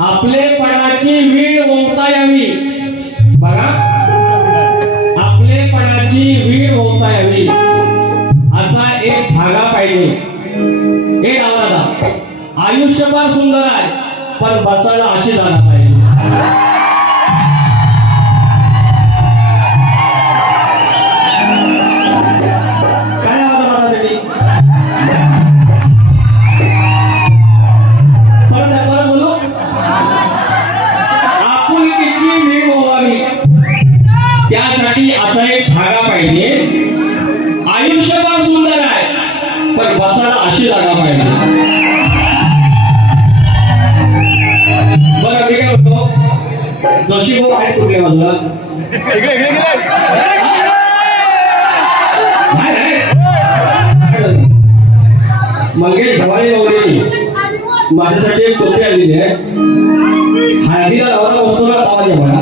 आपलेपणाची वीण ओंबता यावी. बघा, आपलेपणाची वीण ओंबता यावी असा एक धागा पाहिजे. हे दादा आयुष्य फार सुंदर आहे, पण बसायला अशी जागा पाहिजे. काय दादासाठी परत बोलू. आपुलकीची वीण ओवावी त्यासाठी असा एक धागा पाहिजे. आयुष्य फार सुंदर आहे, पण बसायला अशी जागा पाहिजे. बरं मी काय म्हणतो, जोशी भाऊ आहेत कुठल्या बाजूला? मंगेश ढवाळे वगैरे माझ्यासाठी एक टोपी आलेली आहे. हळदीला नवरा बसतो ना आवाज आहे बघा.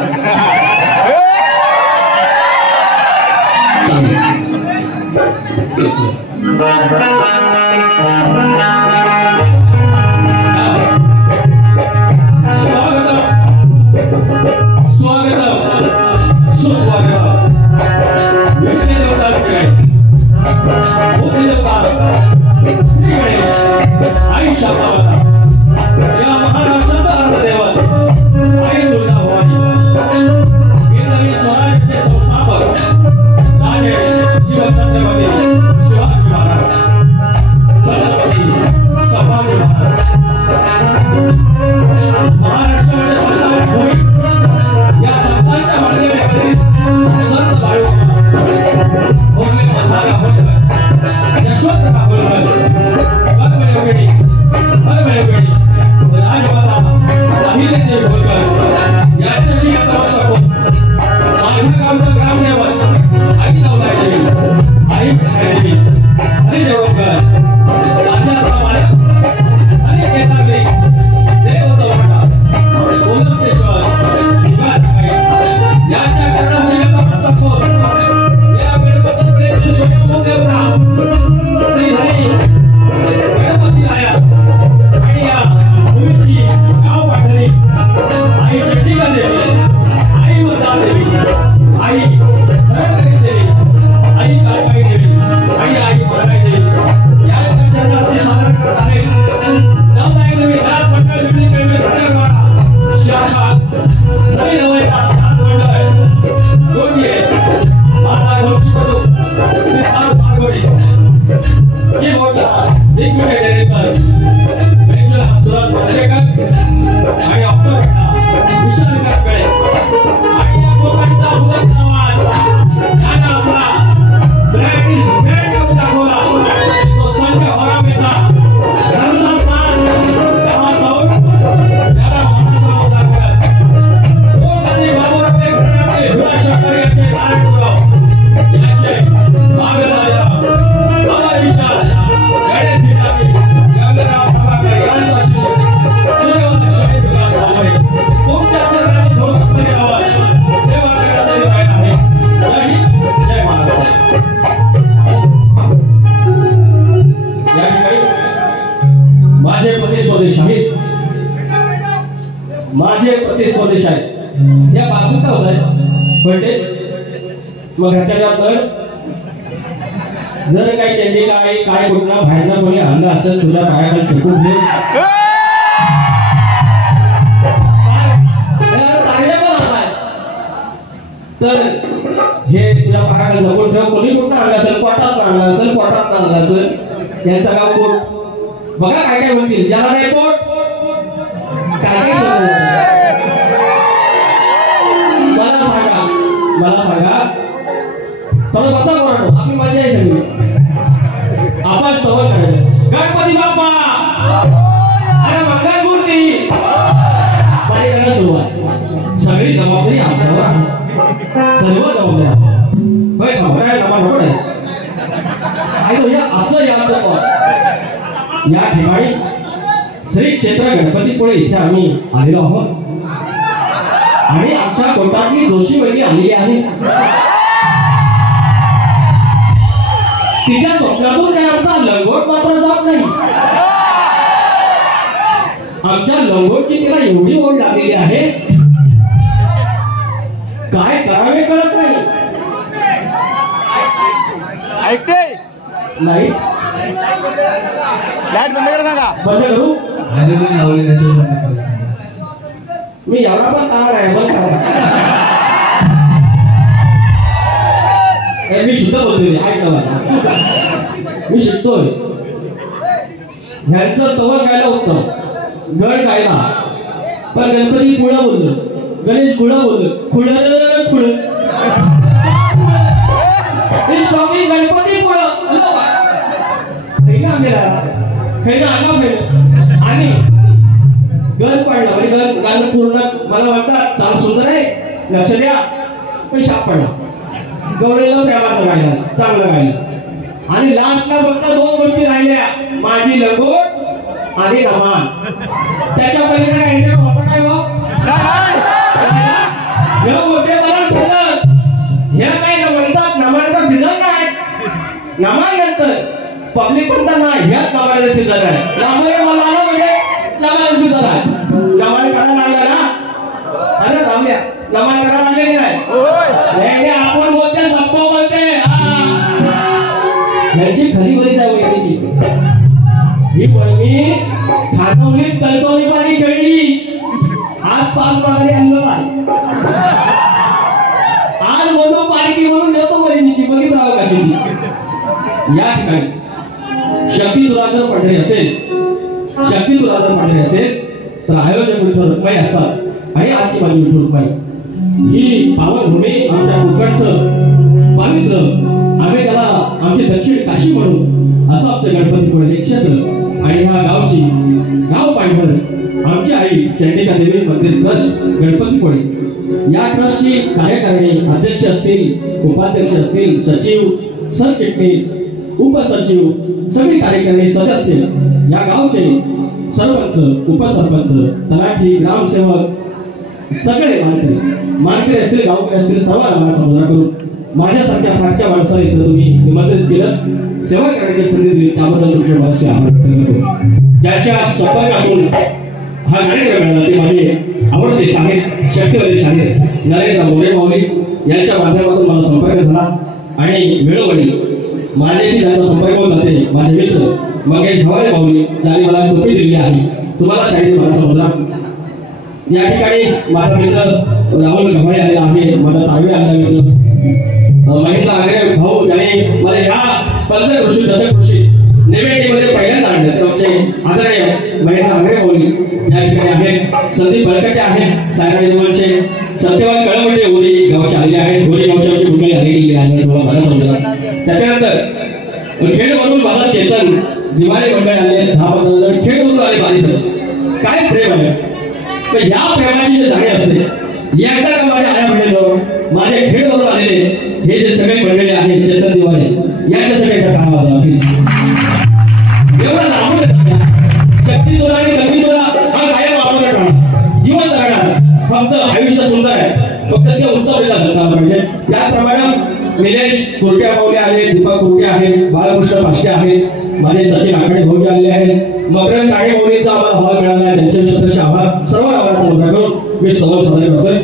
माझे पती स्वदेश आहेत. या बाबतीत काय होत आहे किंवा घरच्या जर काही चंडी काय कुठला बाहेरनं कोणी आणलं असेल तुझ्या पायाला चिकून दे तर हे तुझ्या पायाला जपून ठेव. कोणी कुठं आणलं असेल, पोटात आणलं असेल, पोटात आणलं असेल, यांचं गाव पोट. बघा काय काय म्हणतील, ज्याला नाही पोट मला सांगा तर बसा बोलतो आपली मजा आहे सगळी. आपण स्तवन करायचं गणपती बाप्पा अरे मंगलमूर्ती पाणी सुरुवात. सगळी जबाबदारी आमच्यावर आहे, सर्व जबाबदारी असं या ठिकाणी श्री क्षेत्र गणपतीपुळे इथे आम्ही आलेलो आहोत आणि आमच्या कोटातली जोशी वहिनी आलेली आहे. तिच्या स्वप्नातून काय आमचा लंगोट मात्र जात नाही. आमच्या लंगोटची तिला एवढी ओढ लागलेली आहे, काय करावे कळत नाही. ऐकते नाही लाईट बंद करा सांगा. बंद करू. मी एवढा पण कार आहे बंद करा. मी शुद्ध बोलतोय, ऐक ना, मी शिकतोय. ह्यांचं स्तवन गायला होतं, गण गायला, पण गणपती पुढं बोललं, गणेश पुढं बोललं, पुढं गणपती पुढं आणि गण पडला. म्हणजे गाणं पूर्ण मला म्हणतात चाल सुंदर आहे, लक्ष द्या, पण शाप पडला. गवळीला प्रेमाचं गायला, चांगलं गायलं. आणि लास्टला फक्त दोन गोष्टी राहिल्या, माझी लंगोट आणि नमान. त्याच्या पलीकडे काय होता काय हो? मोठे ह्या काय म्हणतात नमानाचा सीझन नाही. नमान नंतर पब्लिक म्हणतात ना ह्याच नमानाचा सीझन आहे. नमान मला म्हणजे नमान सीझन आहे. नमान करायला लागला ना, अरे रामल्या नमान करायला लागले की नाही? आपण बोलते सबको बोलते. यांची खरी वरीच आहे वहिनीची. ही वहिनी खानवलीत कळसवली पाणी खेळली, आज 5 मागणी आणलं नाही. आज म्हणून पालखी म्हणून नेतो वहिनीची, बघित राहावं कशी. या ठिकाणी शक्ती तुला जर पडली असेल, शक्ती तुला जर पडली असेल तर आयोजक विठ्ठल रुक्माई असतात. आणि आजची माझी विठ्ठल रुक्माई ही पावनभूमी आमच्या कोकणचं पवित्र, आम्ही त्याला आमची दक्षिण काशी म्हणून असं आमचं गणपतीपुळे हे क्षेत्र. आणि ह्या गावची गाव पांढर आमची आई चंडिका देवी मंदिर ट्रस्ट गणपतीपुळे, या ट्रस्टची कार्यकारिणी अध्यक्ष असतील, उपाध्यक्ष असतील, सचिव, सरचिटणीस, उपसचिव, सगळी कार्यकारिणी सदस्य, या गावचे सरपंच, उपसरपंच, तलाठी, ग्रामसेवक, सगळे मानकरी असतील, गावकरी असतील, सर्वांना मला साजरा करून माझ्यासारख्या फाटक्या माणसाला इथं तुम्ही निमंत्रित केलं, सेवा करण्याची संधी दिली, त्याबद्दल तुमचे मनसे आभार व्यक्त करतो. ज्याच्या संपर्कातून हा कार्यक्रम मिळाला ते माझे आवडते शाहीर, शक्तिवादी शाहीर नरेंद्र मोरे माऊली यांच्या माध्यमातून मला संपर्क झाला. आणि वेळोवेळी माझ्याशी ज्यांचा संपर्क होत जाते माझे मित्र मंगेश भवारे माऊली यांनी मला टोपी दिली आहे. तुम्हाला शाहीर मला समजा. या ठिकाणी माझा मित्र राहुल गव्हाळे आलेला आहे, माझा तारवे आलेला मित्र महेंद्र आगरे भाऊ, ज्याने मला या पंचकृषी दशकृषी नेवेटीमध्ये पहिल्यांदा आणलं. ते आमचे आदरणीय महेंद्र आगरे माऊली या ठिकाणी आहेत. संदीप बळकटे आहेत सायरा देवांचे. सत्यवान कळमटे होरी गावचे आलेले आहेत. होरी गावची भूमिका आलेली आहे, मला समजला. त्याच्यानंतर खेड म्हणून माझा चेतन दिवाळी मंडळ आले 10-15 जण खेड म्हणून आले. बारीस काय प्रेम आहे. तर या प्रेमाची जे जाणीव असते, एकदा का माझ्या आया म्हणलेलो माझे खेडवरून आलेले हे जे सगळे मंडळी आहेत चेतन दिवाळे यांच्यासाठी एकदा काढावा एवढा लांबून शक्ती तुला आणि गती तुला हा कायम वापरून राहणार, जिवंत राहणार. फक्त आयुष्य सुंदर आहे, फक्त ते उत्तमरित्या जगता पाहिजे. त्याचप्रमाणे निलेश कुरट्या पावले आहेत, दीपक कुरटे आहेत, बाळकृष्ण भाष्के आहेत, माझे सचिन आकडे भाऊजी आलेले आहेत. मकरन काळे भाऊजींचा आम्हाला हॉल मिळाला आहे, त्यांचे शतश आभार. सर्व आभाराचा मुद्रा करून मी संवाद सादर करतोय.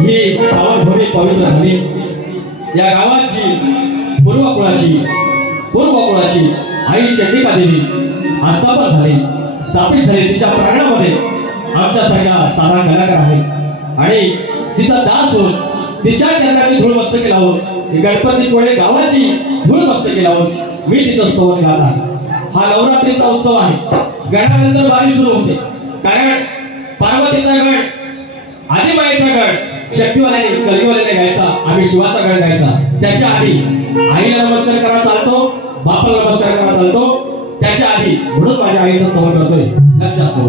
ही पावनभूमी पवित्र झाली। या गावाची पूर्वकुळाची आई चंडिका देवी स्थापित झाली। तिच्या प्रांगणामध्ये आमच्या सगळ्या साधा कलाकार आहेत आणि तिचा दास होत तिच्या चरणाची धूळ मस्तकी लावून गणपतीपुळे गावाची धूळ मस्तकी लावून मी तिथं स्तवन गात आहे। हा नवरात्रीचा उत्सव आहे। गणानंतर वारी सुरू होते, कारण पार्वतीचा गण, आदिमाईचा गण शक्तिवाल्याने कलिवाल्याने गायचा, आम्ही शिवाचा गण गायचा। त्याच्या आधी आईला नमस्कार करा चालतो, बापाला नमस्कार करा चालतो, त्याच्या आधी म्हणून माझ्या आईचं स्तवन करतोय, लक्ष असो।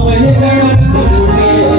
पवित्र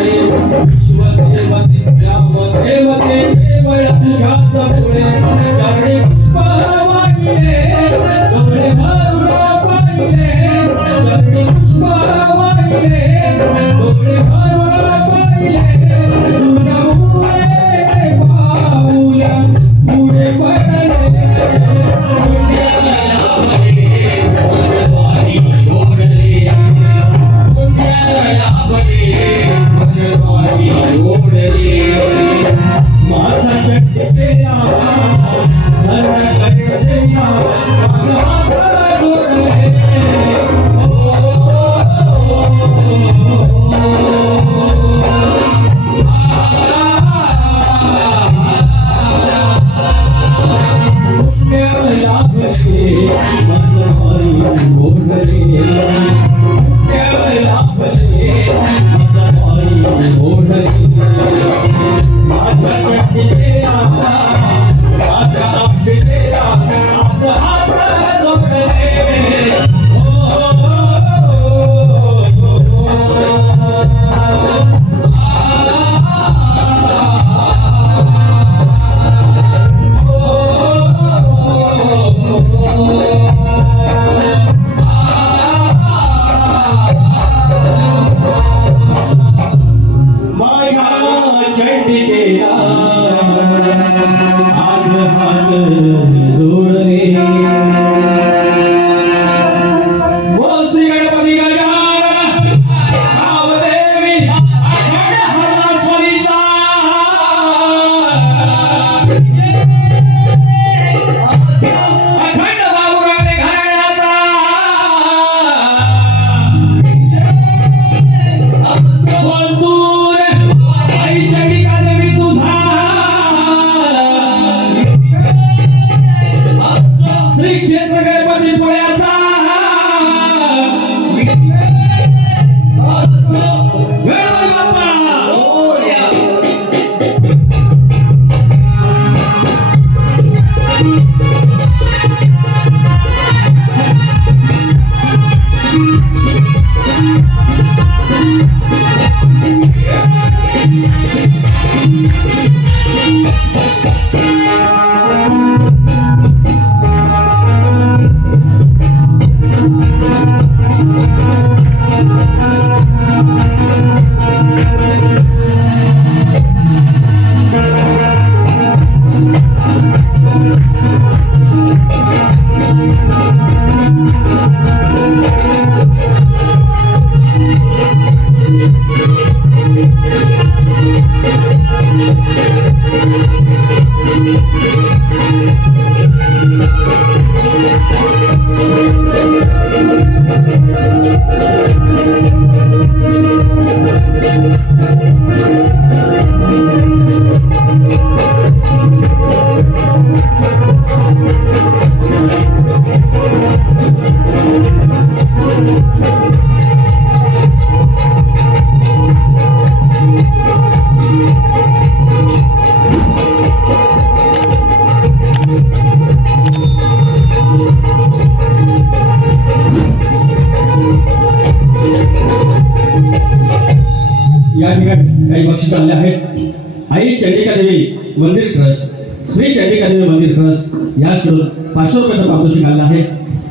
या ठिकाणी काही बक्षीस आले आहेत। आई चंडिका देवी मंदिर ट्रस्ट, श्री चंडिका देवी मंदिर ट्रस्ट याकडून 500 रुपयाचं पारितोषिक आलं आहे।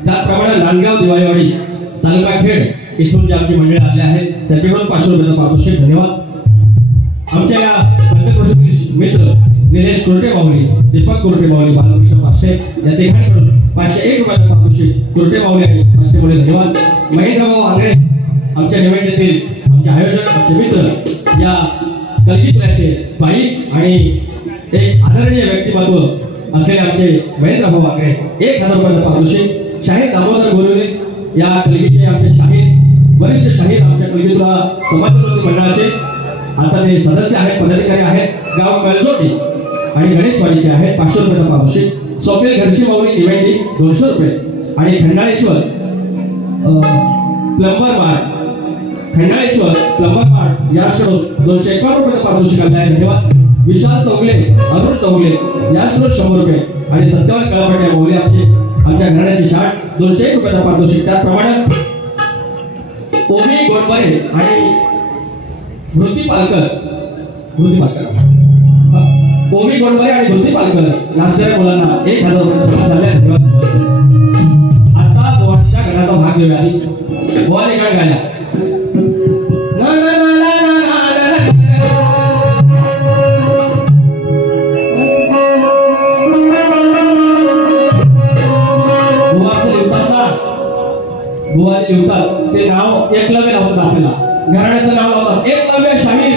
त्याचप्रमाणे नांदगाव दिवाळीवाडी तालुका खेड इथून जे आमची मंडळी आले आहेत त्याच्याकडून 500 रुपयाचं पारितोषिक। धन्यवाद। आमच्या या पंचक्रोशीतील मित्र निलेश कुर्टे माऊली, दीपक कुर्टे माऊली, बालकृष्ण पाशे या तिघांकडून 501 रुपयाचं पारितोषिक कुर्टे माऊली आणि पाशे मुळे धन्यवाद। महेंद्रभाऊ आंगळे आमच्या निवडणुकीतील आमचे आयोजक, आमचे मित्र, या कलगीतल्याचे बाई आणि एक आदरणीय व्यक्तिमत्व असलेले आमचे महेंद्रभाऊ आंगळे 1000 रुपयाचं पारितोषिक। शाहीर दामोदर बोलवले या कलगीचे आमचे शाहीर, वरिष्ठ शाहीर आमच्या कलगीतुला समाजोन्नती मंडळाचे आता ते सदस्य आहेत, पदाधिकारी आहेत, गाव कळजोटी आणि गणेशवाडीचे आहेत। 500 रुपयाचं पारितोषिक। स्वप्नील घडशी माऊली निवेंडी 200 रुपये आणि खंडाळेश्वर प्लंबर मार्ट, खंडाळेश्वर प्लंबर मार्ट याकडून 251 रुपयाचं पारितोषिक आले आहे। धन्यवाद। विशाल चौगले, अरुण चौगले याकडून 100 रुपये आणि सत्यवान कळापटे माऊली आमच्या घराण्याची शाट 201 रुपयाचं पारितोषिक। त्याचप्रमाणे ओमी गोडबरे आणि धोती पालकर ओमी गोंडवाले आणि धोती पालकर नाचणाऱ्या मुलांना 1000 रुपये झाले. आता दोघांच्या घराचा भाग घेऊया. बोवाने काय गाल्या बुवाजी लिहतात ते नाव एकलव्य लावतात. आपल्याला घराण्याचं नाव लावतात एकलव्य शाहीर.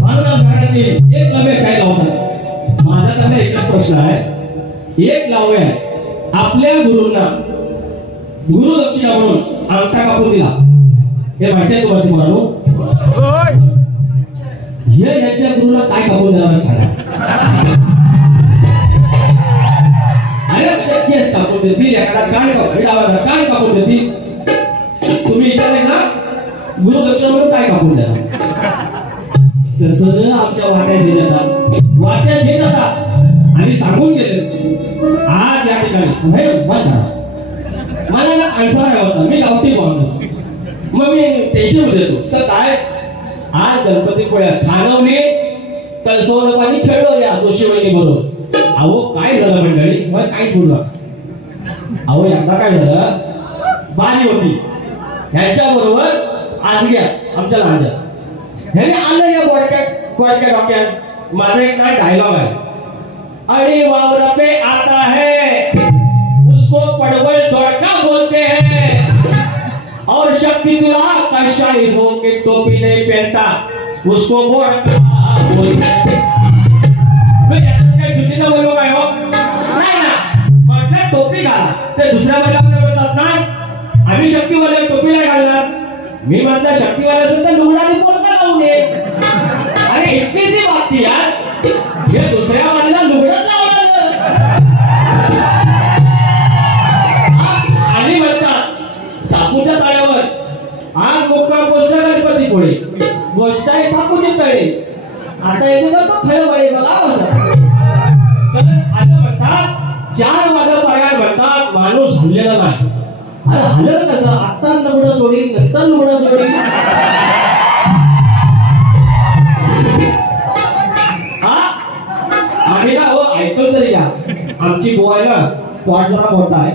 महाराज घराण्यातील एकलव्य शाहीर लावतात. माझा त्यांना एकच प्रश्न आहे. एक लावूया आपल्या गुरूंना गुरु दक्षिणा म्हणून अंगठा कापून दिला. हे माहिती आहे तुम्हाला मुलांनो? हे यांच्या गुरुला काय कापून देणार सांगा. केस कापून देतील, एखादा कान कापून देतील. तुम्ही विचारायचा गुरुदक्षिणा म्हणून काय कापून द्या. तसं आमच्या वाट्या घेत जातात आणि सांगून गेले आज या ठिकाणी मला ना आणसार होता. मी गावठी माणूस मग मी टेन्शन देतो. तर काय आज गणपतीपुळे खानवली कळसवलं पाणी खेळलो या जोशीवहिनी बरोबर. अहो काय झालं मंडळी मग काय बोलला. अहो एकदा काय झालं बारी होती ह्यांच्या बरोबर आजग्या आमच्या लहानच्या ह्याने आलं या बोडक्या डॉक्यात. माझा एक ना डायलॉग आहे. अरे वावरा पे आता है उसको पड़वल दौड़का बोलते हैं और शक्ति तुला का शाहिद हो के टोपी नहीं पहनता उसको बोडका बोलते हैं. चुकीचा बोललो काय हो नाही ना. म्हटलं टोपी घाला ते दुसऱ्या वर्गाकडे बोलतात ना आम्ही शक्तीवाले टोपी नाही घालणार. मी म्हटलं शक्तीवाले असेल तर लुगडाने पोरका लावून ये. अरे इतकीशी बातमी यार हे दुसऱ्या वाल्याला लुगडच लावणार. आणि म्हणतात सापूच्या तळ्यावर आज मुक्काम पोचला गणपतीपुळे गोष्ट आहे सापूचे तळे. आता येते का तो खरं बळे बघा बसा. तर आता म्हणतात 4 वाजल्यापर्यंत म्हणतात माणूस हल्लेला नाही. अरे हल्लं कसं आता लुगडं सोडील नंतर लुगडं सोडील. आम्ही ना हो ऐकून तरी घ्या. आमची गोवा आहे ना पॉट जरा मोठा आहे.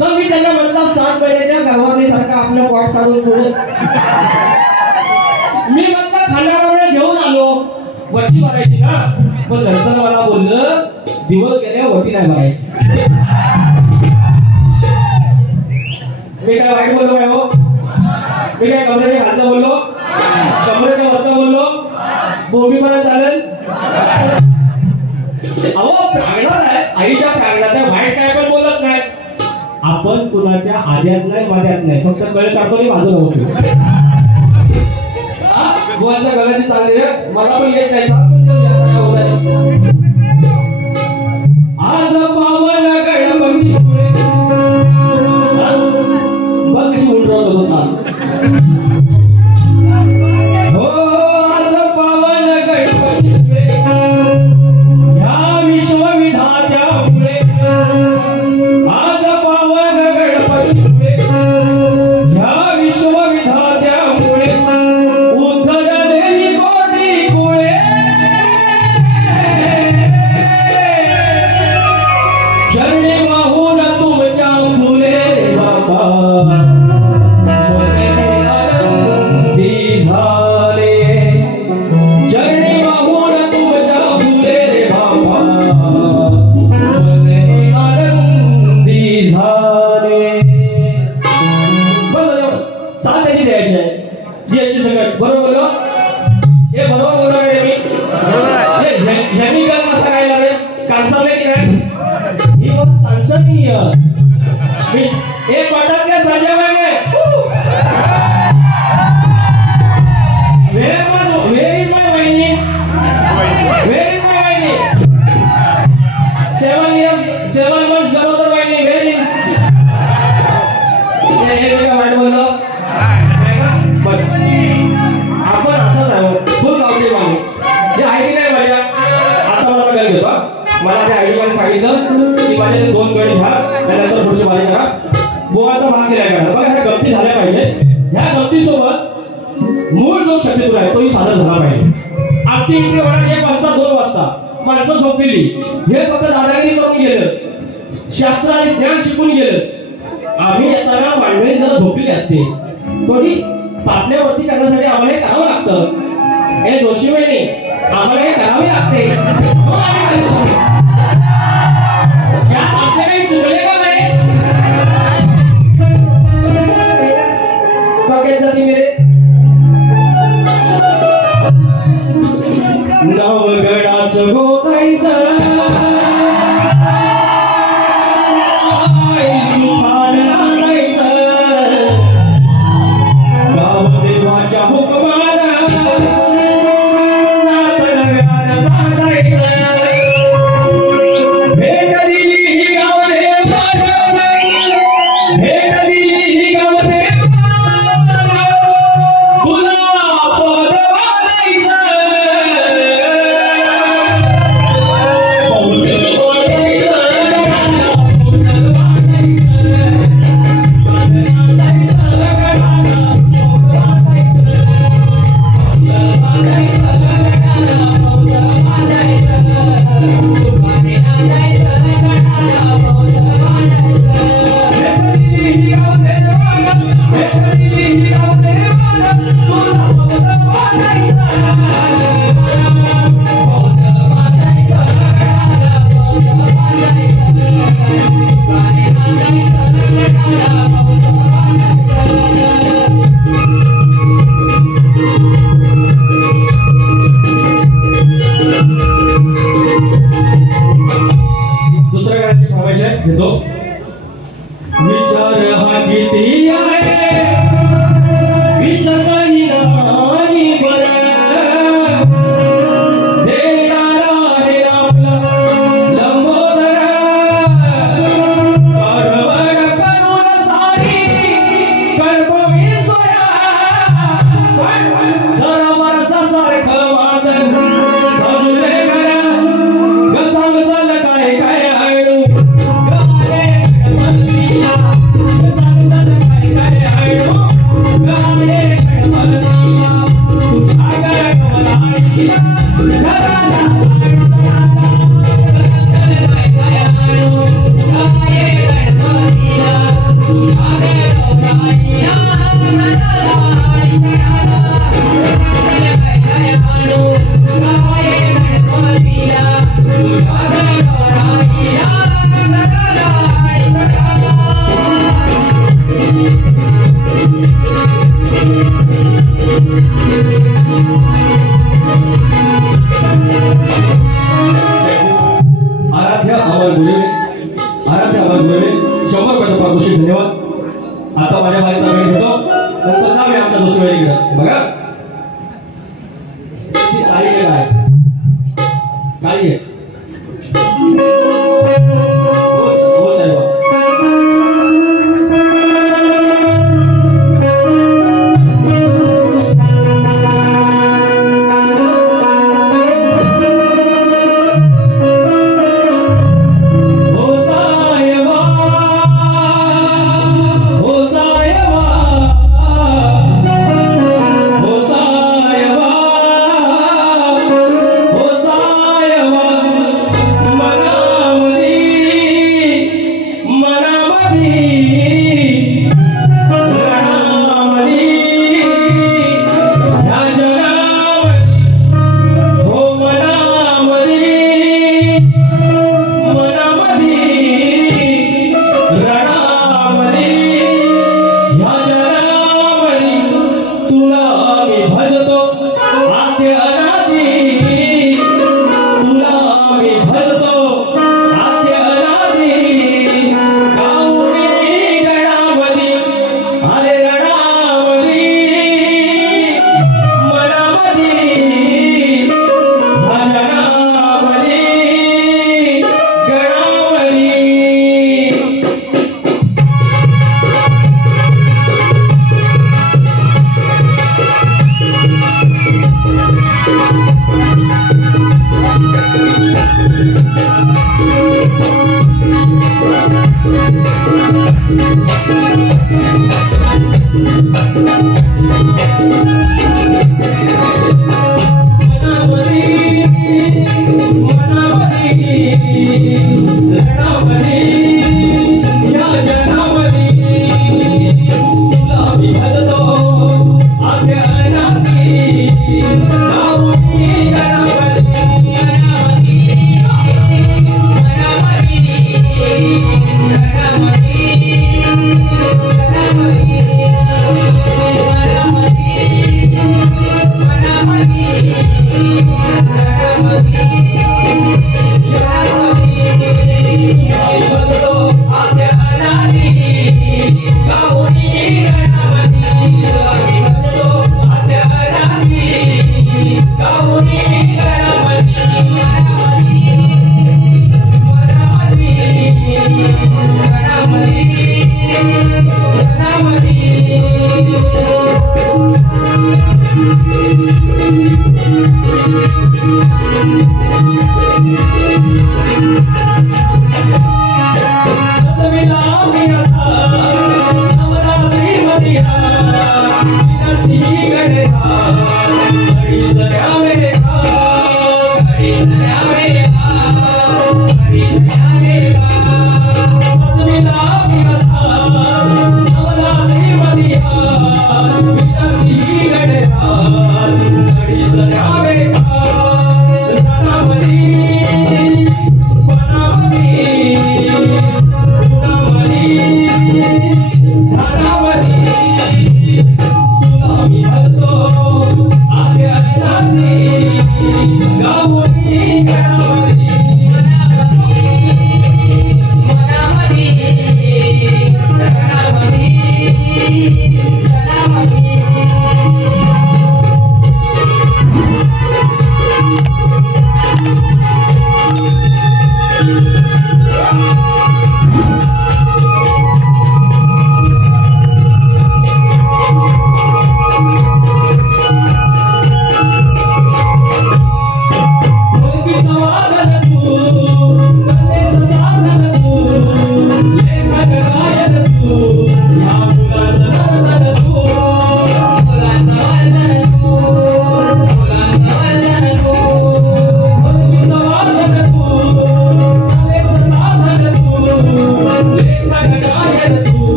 तर मी त्यांना म्हणतात 7 महिन्याच्या गर्भावरी सारखा आपलं पॉट काढून पुढे मी म्हणता खांडावर घेऊन आलो. वटी भरायची ना पण नंतर मला बोललं दिवस गेले वटी नाही भरायची. मी काय वाईट बोललो काय हो. मी काय कमरेच्या खालचं बोललो कमरेच्या वरचं बोललो भूमीपर्यंत चालेल. अहो प्रांगणात आहे आईच्या प्रांगणात आहे वाईट काय पण बोलत नाही. आपण कुणाच्या आद्यात नाही माद्यात नाही फक्त कळ काढतो आणि बाजूला होतो. गोव्याच्या गव्याची चालली मला पण येत नाही. आज पावन गणपतीपुळे बघ कशी उलट होतो चाल. हो आज पावन गणपतीपुळे ह्या विश्वविधात्यामुळे आज पावन गणपतीपुळे ह्या विश्वविधात्यामुळे एक वाटत के संजय भाई where is my Vaini? 7 months अगोदर Vaini where is? हे का वाट बोललो नाही ना. पण आपण असंच आहे फुल गावठी माणूस. हे आयडी नाही माझ्या आता मला गळ घेतो. मला ते आयडी मध्ये सांगितलं की माझे 2 गडी घ्या त्यानंतर पुढची बारी करा. गोवाचा मूळ जो शब्द आहे तोही सादर झाला पाहिजे. आमची इकडे वडा 1 वाजता 2 वाजता माणसं झोपलेली, हे फक्त दादागिरी करून गेलं, शास्त्र आणि ज्ञान शिकून गेलं. आम्ही येताना मांडवी जरा झोपलेली असते, थोडी पापण्यावरती करण्यासाठी आम्हाला हे करावं लागतं. हे जोशी वहिनी आम्हाला हे करावे लागते. यात आमचे काही चुकले का बरे? बघायचं जाती मेरे नवगडाचं गोताईचं विचार हा किती आहे विचार नाही बरं देणारा आहे आपला लंबोदर कारवड करून सारी करतो मी सोया जरा वर्षा सारखं वादन सजले करा सांग चाल काय काय आळू धन्यवाद. आता माझ्या बाईचा वेळ घेतो, नंतर जाऊया आमच्या दुसऱ्या बघा काही काय काही हो साहेब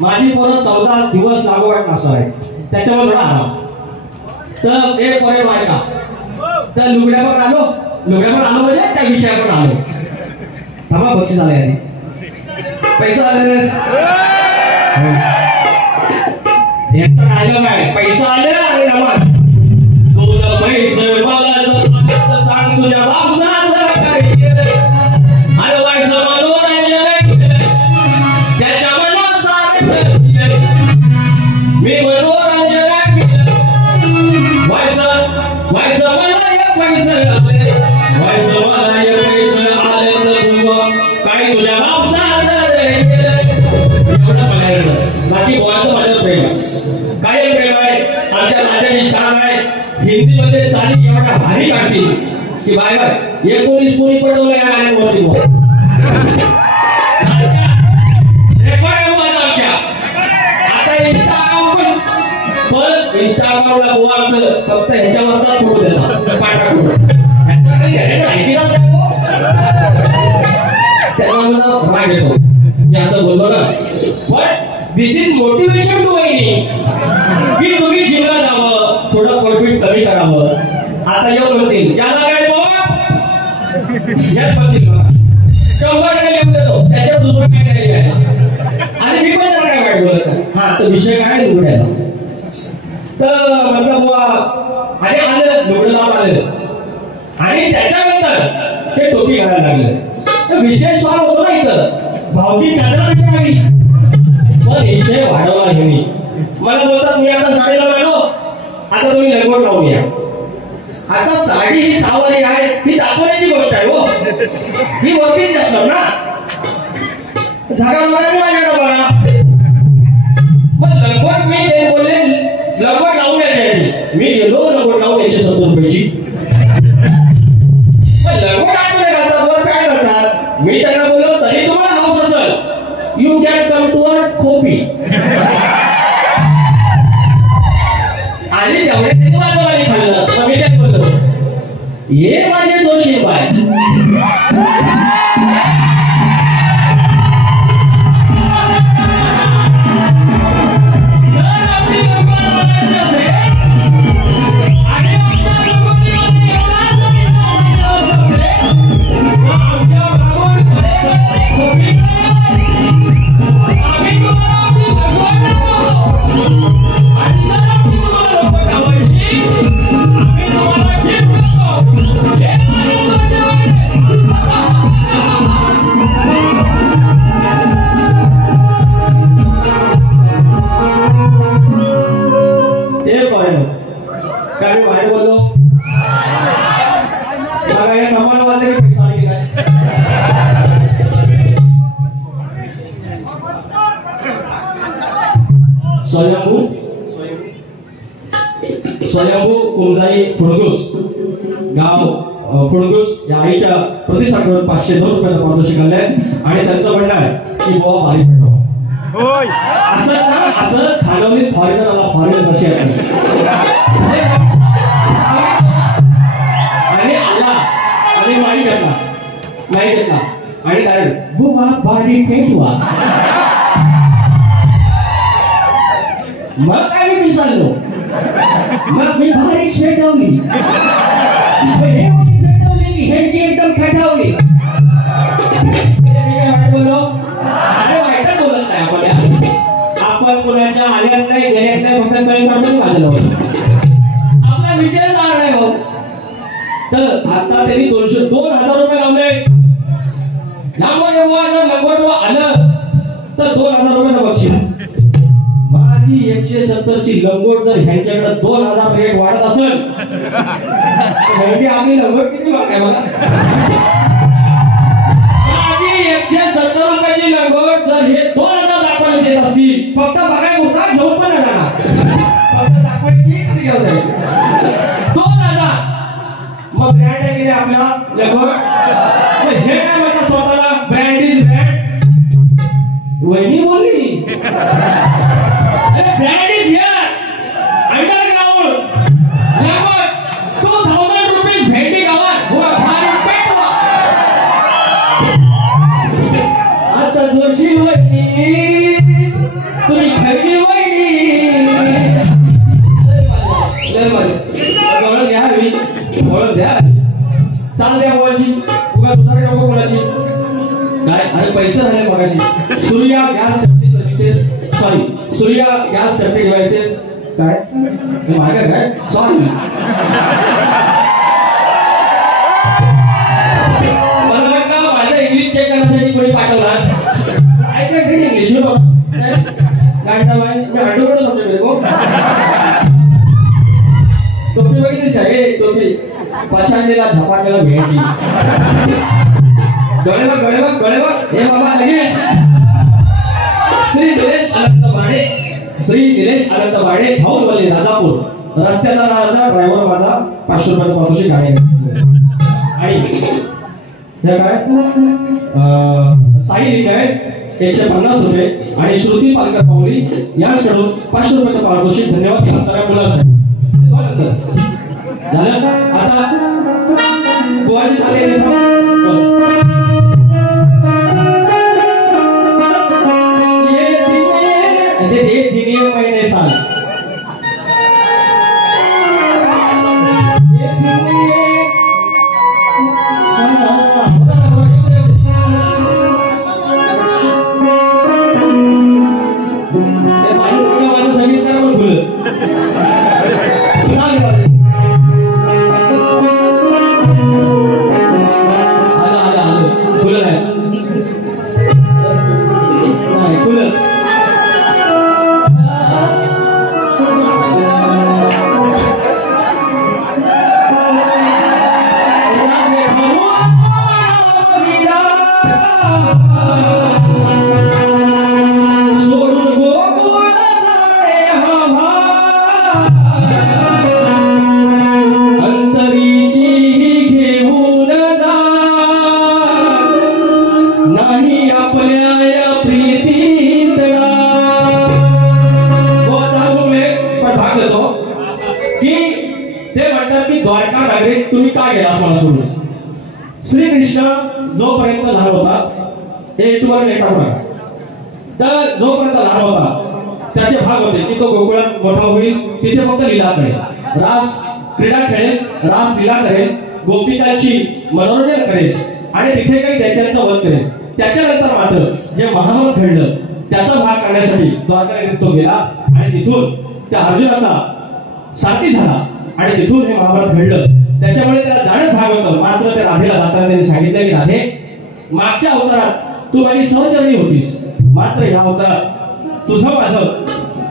माझी पोरं 14 दिवस लागोपाठ नसणार आहे, त्याच्यावर थोडा आराम. तर एक पोरे बायका तर लुगड्यावर आलो म्हणजे त्या विषयावर आलो. थांबा, बक्षीस आले याने, पैसा आले, यांचं राहिलं काय, पैसा आले आणि नमाज. तुझं पैसे मला सांग तुझ्या बापसाचं काय केलं, हलवायचं मनोरंजन केलं, त्याच्या मी मनोरंजन केलं. व्हायचं मला या पैसे आले, व्हायचं मला या पैसे आले तर काय तुझ्या बापसाचं केलं. एवढं बघायला बाकी बोलायचं माझं प्रेम काय प्रेम आहे, आमच्या राज्याची शान आहे. मध्ये चाली एवढा भारी काढतील की बाय बाय 19 कोणी पटवलं या आणि वरती इंस्टा अकाउंटला बुवाचं फक्त ह्याच्यावरचा फोटो देतात पांढरा फोटो ह्याचा काही ऐकलाच नाही हो. त्याला मला राग येतो मी असं बोललो ना. But this is motivation to वहिनी की तुम्ही जिमला जावं थोडं पोटपीठ कमी करावं. आता येऊन म्हणतील ज्याला काय याच म्हणतील बघा 100 लिहून देतो त्याच्यात दुसरं काय नाही घ्यायला आणि मी पण जर काय वाईट बोलत हा तर विषय काय निवडायला. तर म्हटलं बुवा आणि आलं निवडून लावून आलं आणि त्याच्यानंतर ते टोपी घालायला लागलं. तर विषय सॉल्व होतो ना इथं भावकी काढला कशी आली पण विषय वाढवला घेऊन मला बोलतात मी आता साडी लावून आलो आता तुम्ही लंगोट लावून या. आता साडी ही सावरी आहे ही दाखवण्याची गोष्ट आहे हो ही वरतीच नसणार ना झागा मारा माझ्याकडे बघा. मग लंगोट मी ते बोलले लंगोट लावून यायची मी गेलो लंगोट लावून 170 रुपयाची. लंगोट आतमध्ये घालतात वर काय करतात मी त्यांना बोललो तरी तुम्हाला हाऊस असेल you can come to a खोपी आणि तेवढे त्यांनी वाजवानी खाल्लं. मग मी काय बोललो ये माझे दोषी बाय स्वयंभू कुमजाई फुडगुस गाव फुडगुस या आईच्या प्रतिसाकडून 502 रुपयाचं पारितोषिक आलंय आणि त्यांचं म्हणणं आहे की बुवा भारी भेटो असं ना असं खानवलीत फॉरेनर आला फॉरेनर कशी आहे आणि आला आणि माहीत घेतला आणि डायरेक्ट बुवा भारी फेटवा. मग काय मी विसरलो मग मी भारीच पेटवली ह्यांची एकदम पेटवली. मी काय वाईट बोललो अरे वाईटच बोलत नाही आपण कोणाच्या आल्यात नाही गेल्यात नाही फक्त कळी काढून वाजलं आपला विजय झाला नाही भाऊ. तर आता त्यांनी 2000 रुपये लावले लंगोट आलं तर 2000 रुपये बक्षीस. माझी 170 ची लंगोट जर ह्यांच्याकडे 2000 रेट वाढत असेल आपली लंगोट किती वाढ बघा. माझी 170 रुपयाची लंगोट जर हे 2000 दाखवायला देत असतील फक्त बघाय होता घेऊन पण जाणार फक्त दाखवायची किती घेऊन जाईल 2000. मग ब्रँड आहे की आपला लंगोट हे काय म्हणतात स्वतःला ब्रँड इज ब्रँड वहिनी बोलली brand is here underground level 2000 rupees भेंडी गावात हुआ भारी पेटवा. आता जोशी वहिनी तुम्ही खरी वहिनी ओळख घ्या ओळख द्या चाल द्या बोलायची उगा दुधारी नको बोलायची काय अरे पैसे झाले मगाशी. Surya gas safety services Surya gas safety devices काय हे मागे काय सॉरी मला वाटलं माझं इंग्लिश चेक करण्यासाठी कोणी पाठवला I can read English you know गांडा बाई मी आठवण समजतो मेरे को टोपी बघितलीस आहे टोपी पछाडलेला झपाटलेला भेटली गळे बघ हे बाबा लगेच श्री निलेश अनंत बाडे भाऊलवाले राजापूर रस्त्याचा राजा ड्रायव्हर माझा 500 रुपयाचा पारितोषिक आहे. आणि हे काय साई लिंग आहे 150 रुपये आणि श्रुती पालकर पावली यांच्याकडून 500 रुपयाचं पारितोषिक. धन्यवाद असणाऱ्या मुलांसाठी. झालं आता बुवाजी झाले ये दिने महीने साल तुम्ही का गेला मला सोडून. श्रीकृष्ण जोपर्यंत लहान होता हे तुम्हाला नाही टाकू नका. तर जोपर्यंत लहान होता त्याचे भाग होते की तो गोकुळात मोठा होईल तिथे फक्त लीला करेल, रास क्रीडा खेळेल, रास लीला करेल, गोपिकांची मनोरंजन करेल आणि तिथे काही दैत्यांचा वध करेल. त्याच्यानंतर मात्र जे महाभारत घडलं त्याचा भाग करण्यासाठी द्वारका तो गेला आणि तिथून त्या अर्जुनाचा साथी झाला आणि तिथून हे महाभारत घडलं. त्याच्यामुळे त्याला जाणच भाग होतं. मात्र त्या राधेला जाताना त्यांनी सांगितलं की राधे मागच्या अवतारात तू माझी सहचरणी होतीस, मात्र ह्या अवतारात तुझं माझं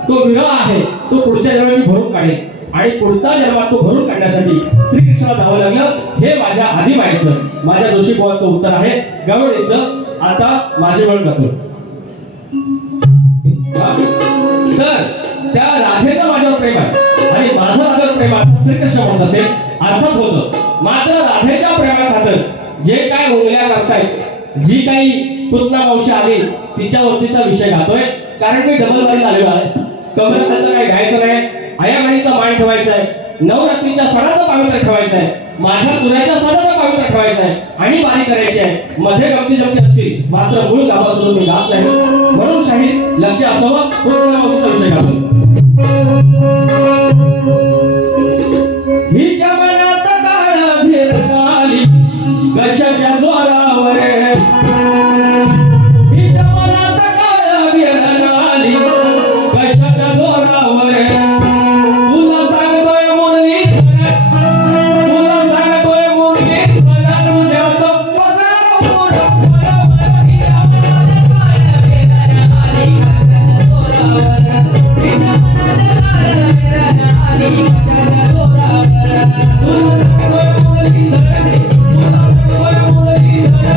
तो विरह आहे तो पुढच्या जन्मात मी भरून काढेन आणि पुढचा जन्मात तो भरून काढण्यासाठी श्रीकृष्णाला जावं लागलं. हे माझ्या आदिमाईचं माझ्या जोशी बुवाचं उत्तर आहे गवळीचं. आता माझे वळण जातो. तर त्या राधेचं माझ्यावर प्रेम आहे आणि माझं राधेवर प्रेम आहे श्रीकृष्ण म्हणत असेल अर्थात होतं. मात्र राधेच्या प्रेमाखातर जे काय उंगल्या करतायत, जी काही पुतना मावशी आली तिच्यावरतीचा विषय घातोय. कारण मी डबल वारीला आलेलो आहे. कमरात त्याचं काही घ्यायचं नाही, आयामाईचा मान ठेवायचा आहे, नवरात्रीच्या सणाचं पावित्र्य ठेवायचं आहे, माझ्या तुऱ्याच्या सणाचं पावित्र्य ठेवायचं आहे आणि वारी करायची आहे. मध्ये गमती जमती असतील मात्र मूळ गावासोबत मी जात नाही. म्हणून शाहीर लक्ष असावं पुतना मावशीचा विषय घातोय. हिच्या मनात काळ फिरताली कशाच्या जोरावर, हिच्या मनात काळ फिरताली कशाच्या जोरावर. तुला सांगतोय मुरलीधर, तुला सांगतोय मुरलीधर, तुझ्या तो पसरा पुरा बरोबर. हिच्या मनात काळ फिरताली कशाच्या जोरावर, हिच्या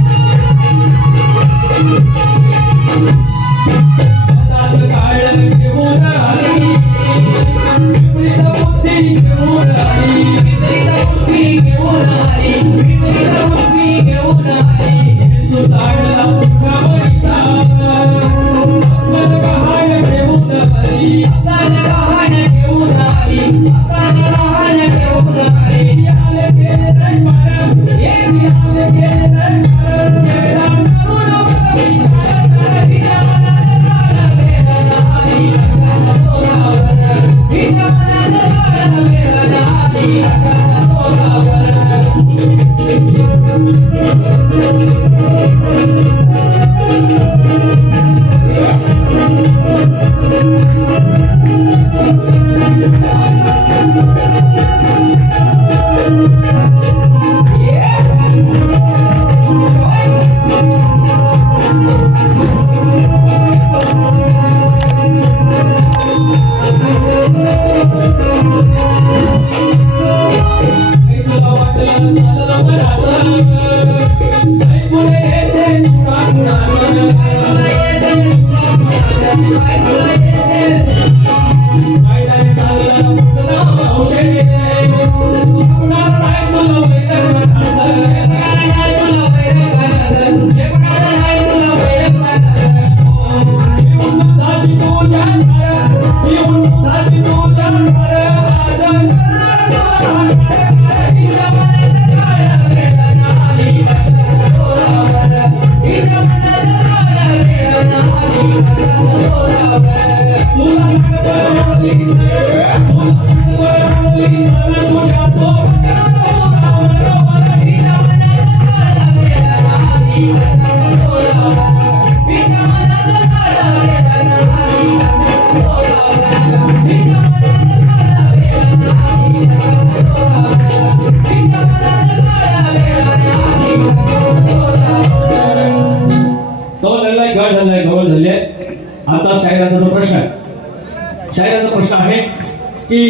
मनात काळ फिरताली कशाच्या जोरावर. Yeah. आता शायराचा प्रश्न आहे की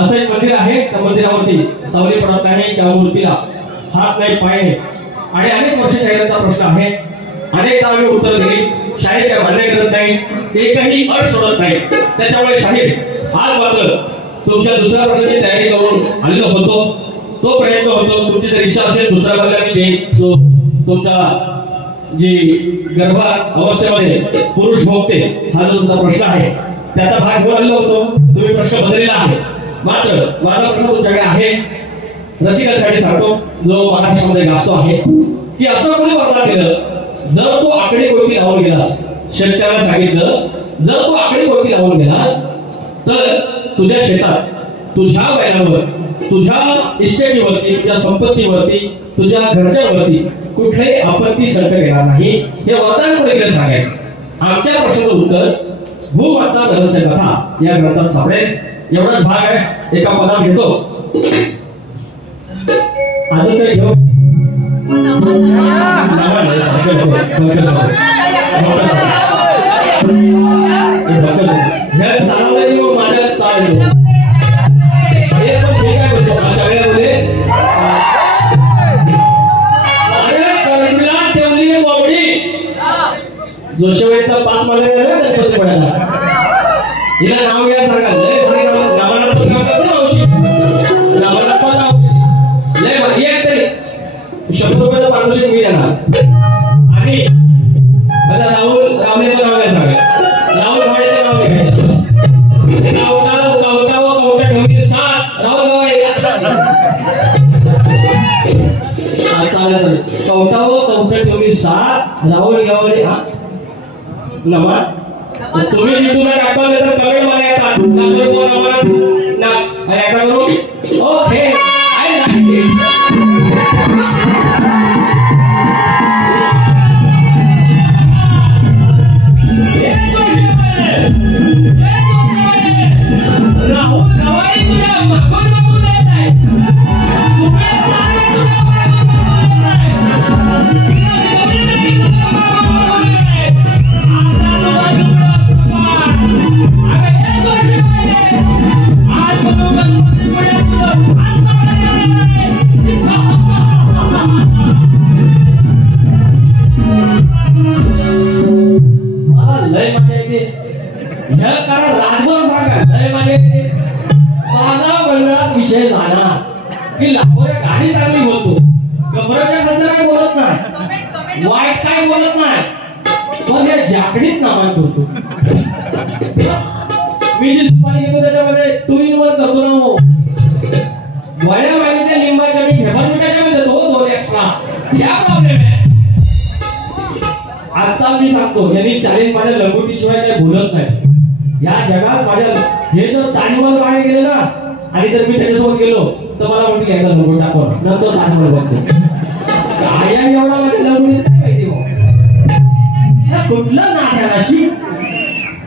असं एक मंदिर आहे, त्या मंदिरावरती सावली पडत नाही, त्या मूर्तीला हात नाही, पाय नाही, आणि अनेक वर्ष शायराचा प्रश्न आहे. अनेकदा आम्ही उत्तर दिली, शाहीर काय मान्य करत नाही, एकही अट सोडत नाही. त्याच्यामुळे शाहीर आज मात्र तुमच्या दुसऱ्या प्रश्नाची तयारी करून आलेलो होतो. तो प्रयत्न होतो, तुमची जर इच्छा असेल दुसऱ्या बदल्याने देईन. तो तुमचा जी गर्भ अवस्थेमध्ये पुरुष भोगते हा जो तुमचा प्रश्न आहे त्याचा भाग घेऊन आलेलो होतो. तुम्ही प्रश्न बदललेला आहे. मात्र माझा प्रश्न तुमच्याकडे आहे, रसिकांसाठी सांगतो, जो महाराष्ट्रामध्ये गाजतो आहे, की असं कोणी वरदान दिलं, जर तू आकडे कोटी लावून गेलास, शेतकऱ्याला सांगितलं जर तू आकडे कोटी लावून गेलास तर तुझ्या शेतात, तुझ्या बैलांवर, तुझ्या इस्टेटीवरती, तुझ्या संपत्तीवरती, तुझ्या घरच्यांवरती कुठलेही आपत्ती संकट येणार नाही. हे वरदान कोणी सांगायचं. आमच्या प्रश्नाचं उत्तर भूमाता रहस्य कथा या ग्रंथात सापडेल. एवढाच भाग आहे, एका पदात घेतो. अजून काही घेऊ माझ्या चालेल. जोशवेचा पास मागायला गणपती पडायला हिला नाव घ्या सांगा. लय भारी नाव, नावाला पण काम करते मावशी, नावाला पण नाव लय भारी आहे. तरी 100 रुपयाचं पारितोषिक मी देणार. आणि आता रावलेचं नाव घ्या सांगा. राहुल भाडेचं नाव घ्यायचं. कवटा ढोकी 7 राहुल गवाडे चालेल. कवटा ढोकी 7 राहुल गवाडे. हा नवा तुम्ही युट्यूबला टाकता तर कमेंट मध्ये येतात. नंबर कोण आम्हाला ना ऐका करू. Okay I like it. Rahul Gawade तुझ्या मागून मागून येत आहे. सुमेश सारे तुझ्या मागून मागून येत आहे. मला लय मजा येते. हे कारण राजभर सांगा लय मजा येते. माझा मंडळात विषय झाला की लाखोऱ्या गाडी चांगली बोलतो, कमराच्या खालचं काय बोलत नाही, वाईट काय बोलत नाही, पण या जाकडीत नामान करतो. मी जी सुपारी घेतो त्याच्यामध्ये 2 in 1 करतो ना. हो वया मागितल्या लिंबाच्या मी घेबर मिठाच्या मी देतो 2 एक्स्ट्रा. या प्रॉब्लेम आहे. आता मी सांगतो, यांनी चालेल माझ्या लंगोटीशिवाय काही बोलत नाही या जगात. माझ्या हे जर ताजमहल मागे गेले ना, आणि जर मी त्याच्यासोबत गेलो तर मला म्हणते घ्यायला लंगोट टाकून नंतर ताजमहल बघतो. काय एवढा माझ्या लंगोटीत काय माहिती भाऊ. कुठलं नाट्याशी,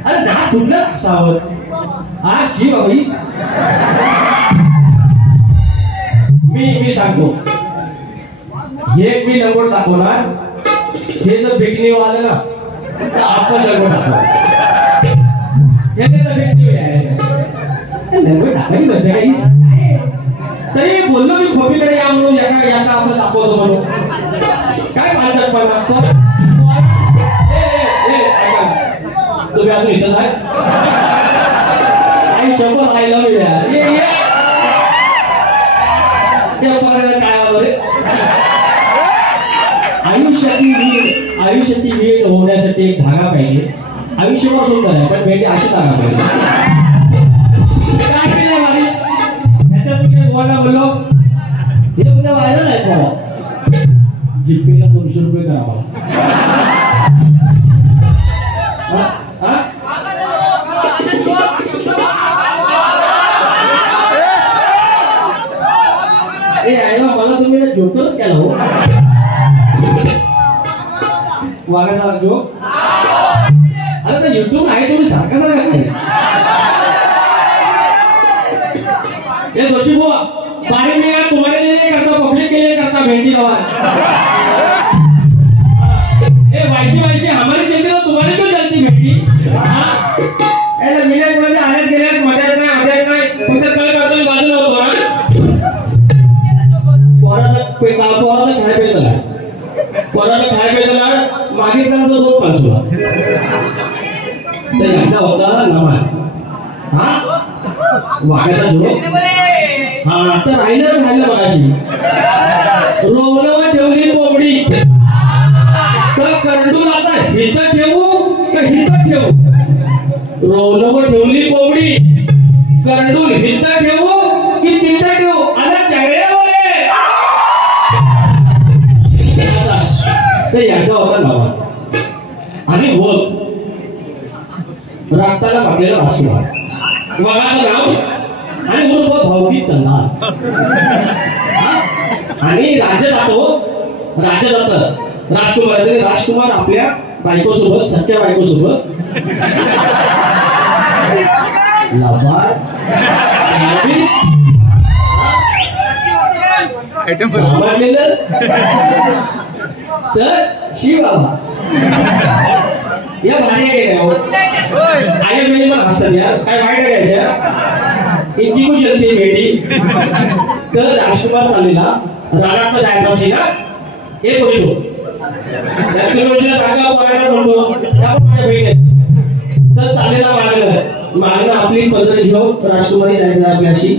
अरे ना कुठलं असावं. आज जी बाबीस मी सांगतो, एक मी लंगोट दाखवणार. हे जर बिकनी आलं ना तर आपण लंगोट दाखवणार. हे तर बिकनी आहे लंगोट दाखवायची कशी काही तरी मी बोललो मी खोपीकडे या म्हणून याका आपण दाखवतो म्हणून काय पालचटपणा तुम्ही अजून इथं आहे आई शंभर आय लव्ह यू काय बरे आयुष्याची वेळ होण्यासाठी एक धागा पाहिजे आयुष्यभर सुंदर आहे पण भेटी अशी धागा पाहिजे काय केलं मारी ह्याच्यात मी गोवाला बोललो हे उद्या व्हायरल आहे का जिप्पीला 200 रुपये करावा मला तुम्ही जोकरच केला हो वागायचा जोक अरे तर युट्यूब आहे तुम्ही सारखा ये जोशी बुआ बारे में तुम्हारे लिए नहीं करता पब्लिक के लिए करता भेंडी गवा ए वायची हमारी जल्दी तो तुम्हारी क्यों जलती भेंडी हां ऐसे मिले म्हणजे आले गेले मदत नाही फक्त काय करतो बाजूला होतो ना पोराला खाय पे चला मागे चालतो तो पाचवा तर एकदा होता नमान हा वागायचा जोक हा तर राहिलं मगाशी रोवलं ठेवली कोंबडी तर करंडूल आता हिथं ठेवू का हिथं ठेवू रोवलं ठेवली कोंबडी करंडूल हिथं ठेवू की तिथं ठेवू आता चेहऱ्या ते याचा होता बाबा आणि हो रागताना मागलेलं राजकुमार वाघाचं नाव आणि उर्फ भाऊकी तल्हार आणि राज्य जात राजकुमार आपल्या बायकोसोबत सख्या बायकोसोबत समजलेलं तर शिव बाबा या भारी गेल्या आई बहिणी पण हसतात यार काय वाईट घ्यायच्या इतकी खूप जलती भेटी तर राजकुमार चाललेला रागात जायचा असेल ना हे बोललो त्या सांगा पाहायला म्हणतो त्या पण माझ्या बहिणी तर चालेला मागणं आपली पद्धत घेऊन राजकुमारी जायचं आपल्याशी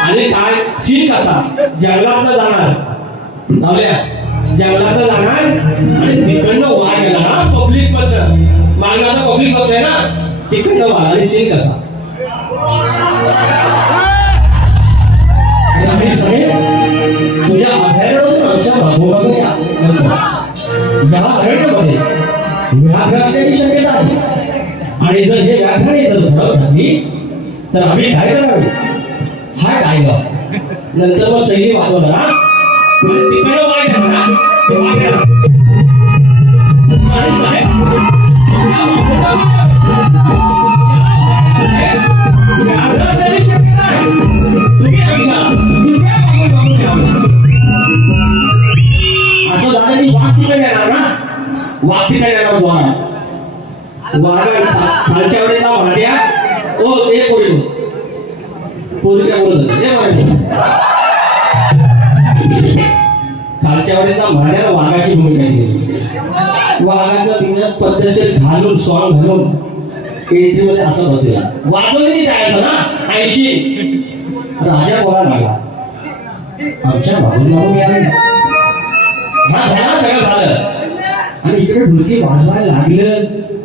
आणि काय सीन कसा जंगलात जाणार लावल्या जंगलात जाणार आणि तिकडनं वाघ गेला पब्लिक बस मागणार पब्लिक बस आहे ना तिकडनं वाघ आणि सीन कसा आम्ही सगळे तुझ्या अभयारण्यातून आमच्या भागोबाग या अरण्यामध्ये व्याघ्र असण्याची शक्यता आहे आणि जर हे व्याघ्राने जर झडप घातली तर आम्ही काय करावे हा डायलॉग नंतर मग सैनी वाचवला तिकडं वाघ असं झालं की वाघ तिकडे येणार ना वाघ तिकडे येणार वाघ खालच्या वेळेला भाट्या ओ ते पोरी काय बोलत हे खालच्या वेळेला भाड्याला वाघाची भूमिका केली वाघाचं पद्धतशीर घालून सॉंग घालून एंट्री मध्ये असं बसलेला वाजवली जायचं ना 80 राजा बोला लागला आमच्या बाबून हा झाला सगळं झालं आणि इकडे ढोलकी वाजवायला लागलं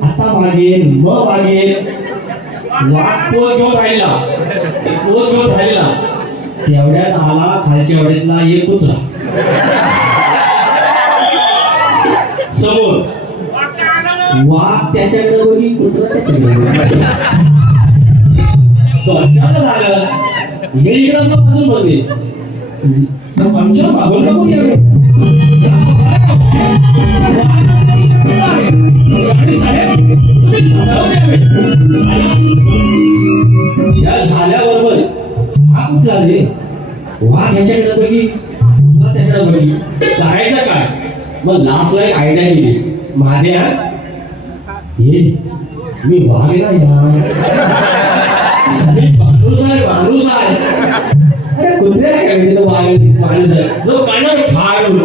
आता मागेल मग मागेल वाघ पोच घेऊन राहिला तेवढ्यात आला खालच्या वाड्यातला एक कुत्रा समोर वाघ त्याच्याकडे बघी कुत्रा त्याच्याकडे झालं हे इकडं बाजून बघे पंचम मागून नको यावे झाल्याबरोबर हा कुठला रे वाघ ह्याच्याकडे बघी त्याच्याकडे बघी करायचं काय मग लास्टला एक आयडिया केली महाद्या ये मी वाघ ना यार माणूस आहे अरे कुत्र्याला काय माहिती तो माणूस आहे जो कानावर फाडून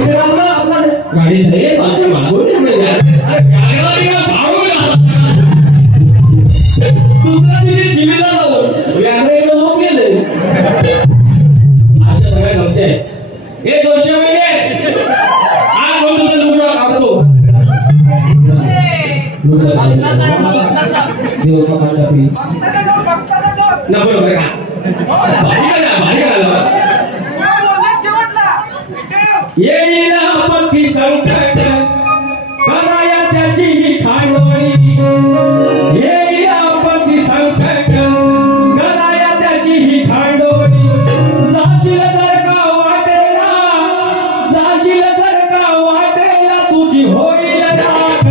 इकडे आपला गाडी साहेब माझ्या मागून दुसऱ्या दिवशी शिबिरला जाऊन व्याघ्रेकडे झोप गेले अशा सगळ्या गमते हे 200 महिने आज म्हणून तुझं लुगडं काढतो नको नको का येईल आपत्ती संकट कराया त्याची खांडोळी येईल आपत्ती संकट कराया त्याची खांडोळी जाशील जर का वाटेला तुझी होईल राग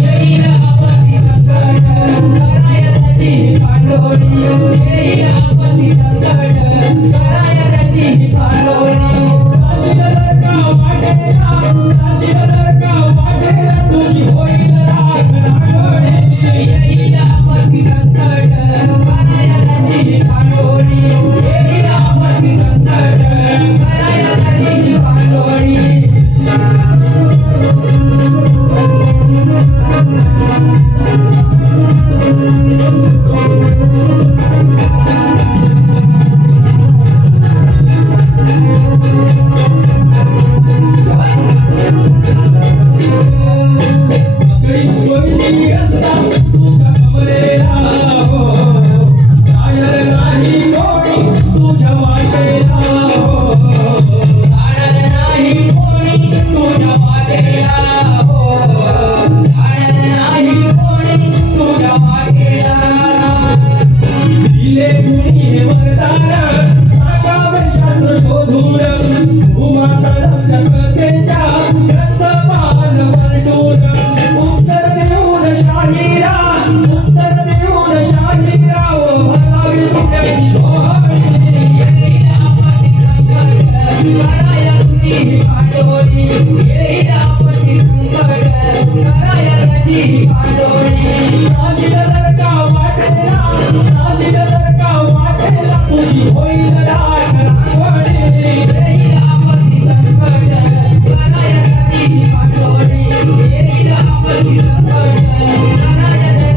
येईल आपत्ती संकट कराया त्याची खांडोळी येईल आपत्ती संकट कराया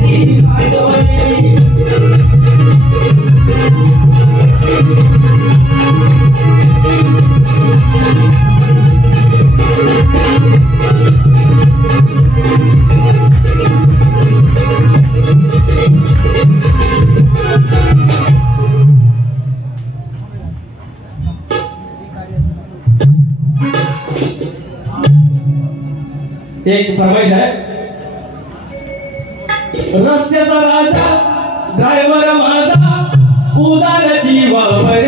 त्याची खांडोळी एक फरमाईश आहे रस्त्याचा राजा ड्रायव्हर माझा उदार जीवावर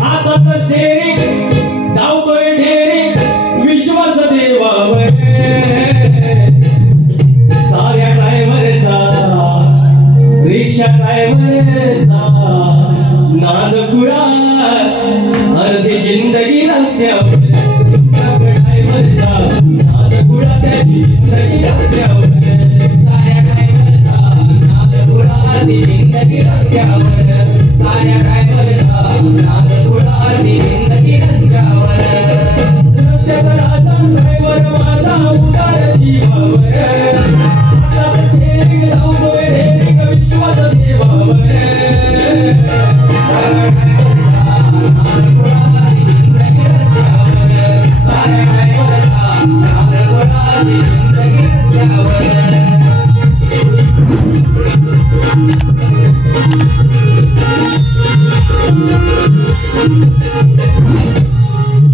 हातात स्टेरिंग धावतोय ढेरी विश्वास देवावर साऱ्या ड्रायव्हरचा रिक्षा ड्रायव्हरचा नादकुळा अर्धी जिंदगी रस्त्यावर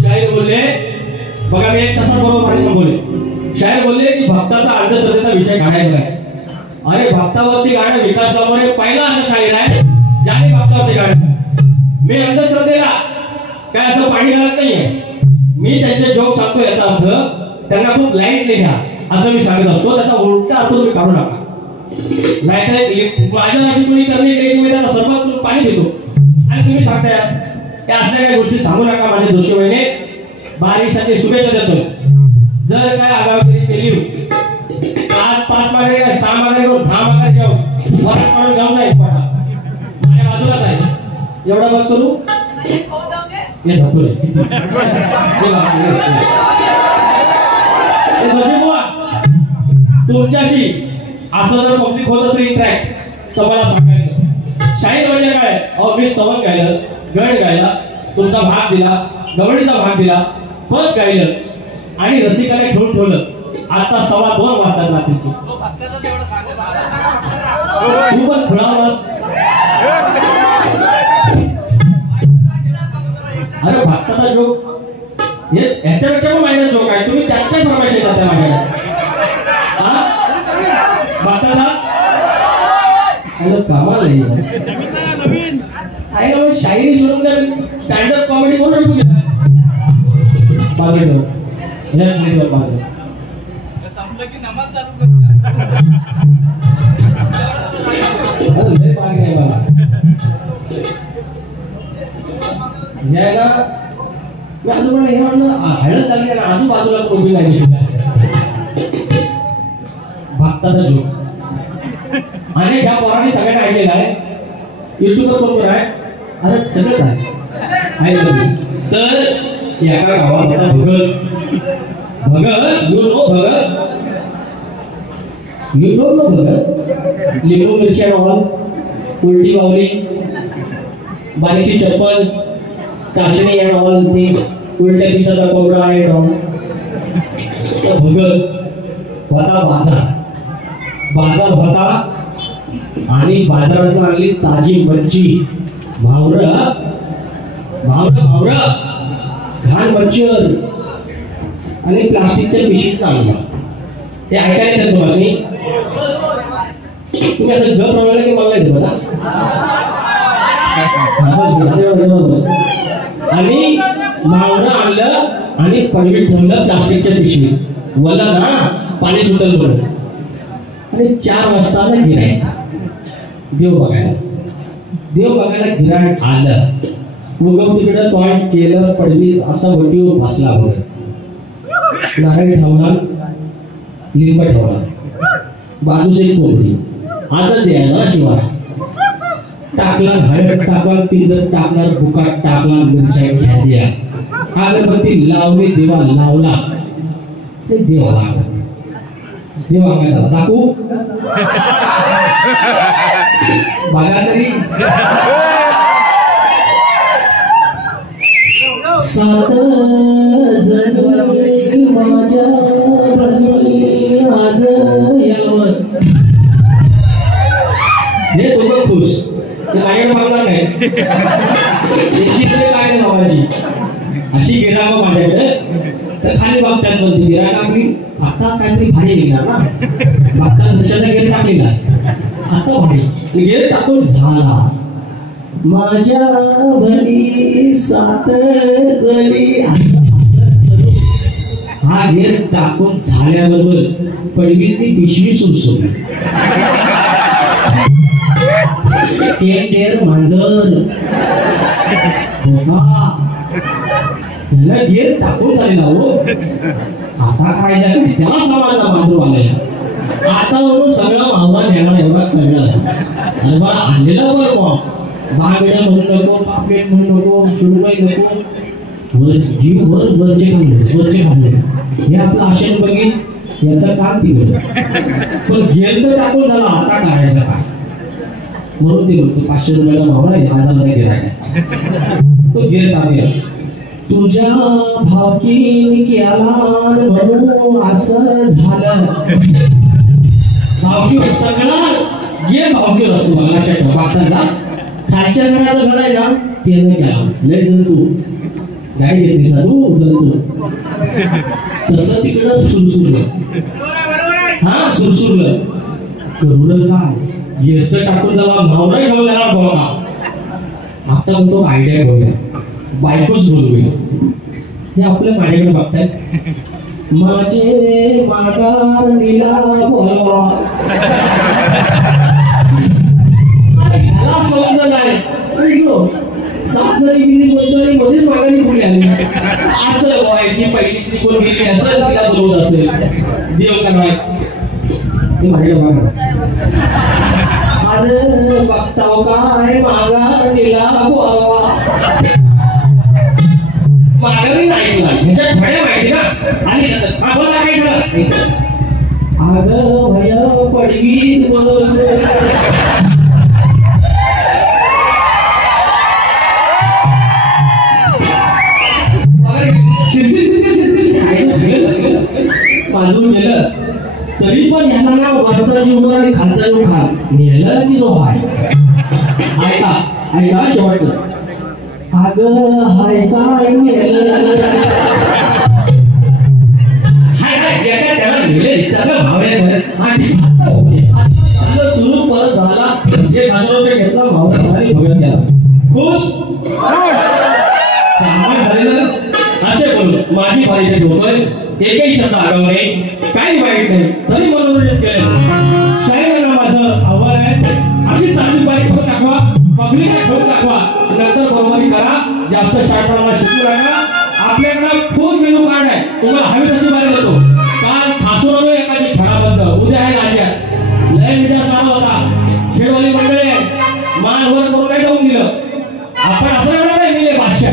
शायर बोलले बघा मी एक तसा बरोबर संबोधले शायर बोलले की भक्ताचा अंधश्रद्धेचा विषय काढायचा आहे अरे भक्तावरती गाणं विकासावर पहिला असा शायर आहे ज्याने भक्तावरती गाणं मी अंधश्रद्धेला काय असं पाणी घालत नाहीये मी त्यांचे जोक सांगतो याचा अर्थ त्यांना खूप लाईटली घ्या असं मी सांगत असतो त्याचा उलटा अर्थ तुम्ही काढू नका नाहीतर माझ्या नाशिकमध्ये करणे तुम्ही त्याला सर्वात पाणी देतो आणि तुम्ही सांगताय त्या असल्या काही गोष्टी सांगू नका माझे दोषी महिने बारीकसाठी शुभेच्छा देतो जर काय आगावगिरी केली आज 5 माघारी 6 माघारी 10 माघारी परत म्हणून घेऊन नाही पाठा माझ्या बाजूलाच आहे एवढा बस करू हे ढकले तुमच्याशी असं जर पब्लिक होत असेल ट्रॅक तर मला सांगायचं शाहीर म्हणजे काय अहो मी स्तवन गायलं गण गायला तुमचा भाग दिला गवळीचा भाग दिला पद गायलं आणि रसिकाने ठेवून ठेवलं आता 2:15 वाजतात रात्रीची तू पण खुळावलास अरे भक्ताचा जोक हे याच्यापेक्षा पण मायनस जोक आहे तुम्ही त्यात काय फरमाईश येतात त्या माझ्याकडे भक्ताचा कामाला आहे शायरी सोडून तर स्टँडअप कॉमेडी करू शकतो बाजूला हळद लागली आणि आजूबाजूला कोणी नाही भक्ताचा जोक आणि ह्या पोरांनी सगळ्यांना ऐकलेला आहे युट्यूबवर बरोबर आहे अरे सगळंच आहे तर एका गावात होता भगत यू नो भगत लिंबू मिरची ऑल उलटी बावली बारीकशी चप्पल काशणी अँड ऑल थिंग्स उलट्या पिसाचा कोबडा आहे भगत होता बाजार होता आणि बाजारातून आणली ताजी मच्छी भावरा घाण मच्छर आणि प्लास्टिकच्या पिशवीत आणला ते ऐकायला येतात तुम्ही असं गप रवलं की मला नाही जमत आणि मावरं आणलं आणि पडवीत ठेवलं प्लास्टिकच्या पिशवीत वला ना पाणी सुटल करून आणि 4 वाजता गिराईक देव बघायला गिराईक आलं उगम तिकडं तोंड केलं पडली असा वटीव बसला बघत नारळ ठेवला लिंब ठेवला बाजूस एक कोंबडी आता द्यायला शिवाय टाकला हळद टाकला पिंजर टाकला बुकाट टाकला मिरच्या घ्या अगरबत्ती लावली देवा लावला ते देवा लागला देवा माहिती दाखवू बघा तरी 7 जण माझ्या बनी आज यावं हे दोघं खुश ते माझ्याकडे बघणार नाही काय नावाची अशी गिराक माझ्याकडे तर खाली बघतात म्हणते गिराक आपली आता काहीतरी भारी निघणार ना बघतात दशाचा गेर टाकलेला आता भारी गेर टाकून झाला माझ्या भली 7 जणी हा गेर टाकून झाल्याबरोबर पडवीतली पिशवी सुरसुरली टेर मांजर त्याला गेर टाकून झालेला हो आता खायचं काय त्याला समाजला मांजर आलेला आता म्हणून सगळा मावरा नेणार एवढा कळला अरे बरं आणलेला बरं मग बागड्या म्हणू नको पापलेट म्हणू नको सुरमई नको वरचे खाल्ले हे आपलं आशेन बघित याचं काम दिलं पण गेर तर टाकून झाला आता करायचं काय म्हणून ते म्हणतो 500 रुपयाला मावरा आहे 1000चा गिरायक तो गेर टाकूया तुझ्या भावकीने केला म्हणून असं झालं भावकी सगळा ये भावकी असतो मला लक्षात ठेवा बाताचा खालच्या घराचं घर आहे ना ते नाही केला लय जंतू काय घेते साधू जंतू तसं तिकडं सुरसुरलं हा सुरसुरलं करून काय येत टाकून त्याला भावना घेऊन येणार बघा आता म्हणतो आयडिया घेऊया बायकोच बोलूया हे आपल्या माझ्याकडे बघताय माझे माघार निला बोलवा ह्याला समजलं नाही 7 जणी बिनी बोलतो आणि मध्येच माघारी पुढे आली असं व्हायची पहिली स्त्री कोण गेली असं तिला बोलवत असेल देव का नाही ते माझ्याकडे बघा तो काय माघार दिला गोवा माघारी नाही तुला ह्याच्यात थोड्या माहिती ना आणि हा बोला काय झालं अगं भय पडवी बाजून गेलं तरी पण ह्याला ना वरचा जीव आणि खालचा जीव खा नेलं की जो हाय ऐका ऐका शेवटचं अगं हाय काय नेलं हाय हाय एका त्याला नेले दिसतं भावड्या असं सुरू परत झाला 1,000 रुपये घेतला भावड्या आणि भगत गेला खुश सामान झालेलं असे बोललो माझी पाहिजे होतोय एकही शब्द आगाव नाही काही वाईट नाही तरी मनोरंजन केलं शाहीरांना माझं आव्हान आहे अशी साधी बारीक करून दाखवा पब्लिक ठेवून दाखवा नंतर बरोबरी करा जास्त शाळेपणाला शिकू नका आपल्याकडे खूप मेनू कार्ड आहे तुम्हाला हवी तशी बाहेर देतो काल फासून आलो एखादी खेळाबद्दल उद्या आहे राज्यात लय विचार चालू होता खेळवाली मंडळी आहे मान वर करून नाही जाऊन दिलं आपण असं एवढं नाही मिले भाष्य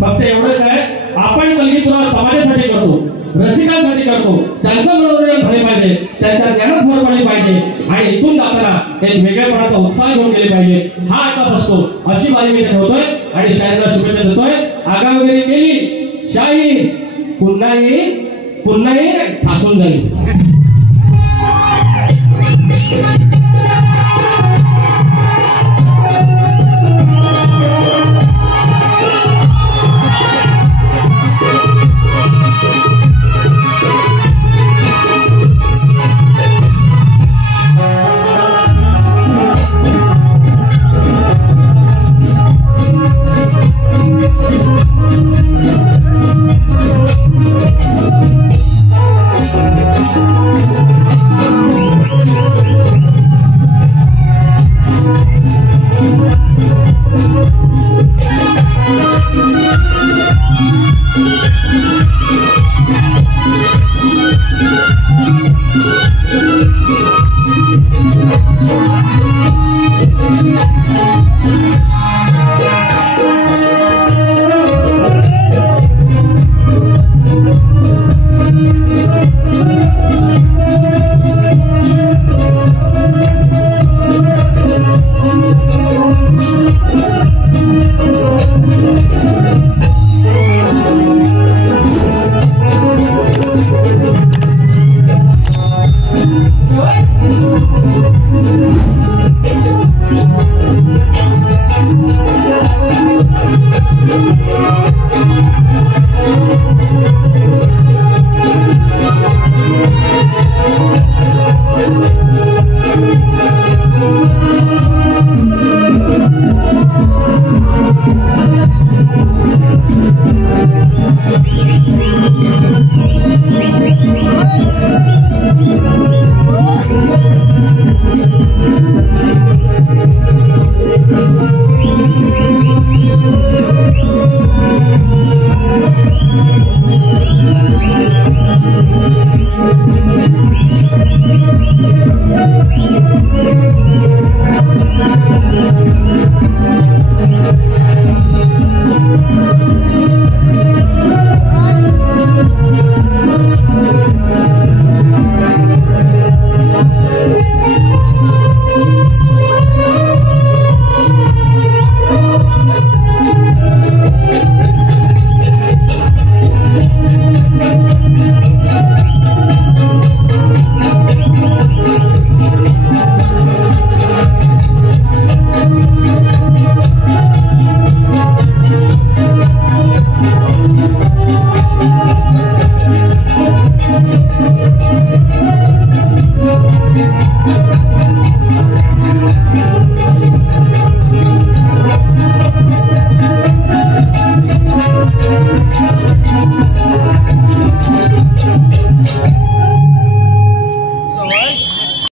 फक्त एवढंच आहे आपण कलगी तुला समाजासाठी करतो रसिकांसाठी करतो त्यांचं मनोरंजन झाले पाहिजे त्यांच्या ज्ञानात भर पडली पाहिजे आणि इथून जाताना एक वेगळेपणाचा उत्साह घेऊन गेले पाहिजे हा आकाश असतो अशी वारी मी ठेवतोय आणि शाहीरला शुभेच्छा देतोय आगा वगैरे केली शाही पुन्हा येईल ठासून जाईल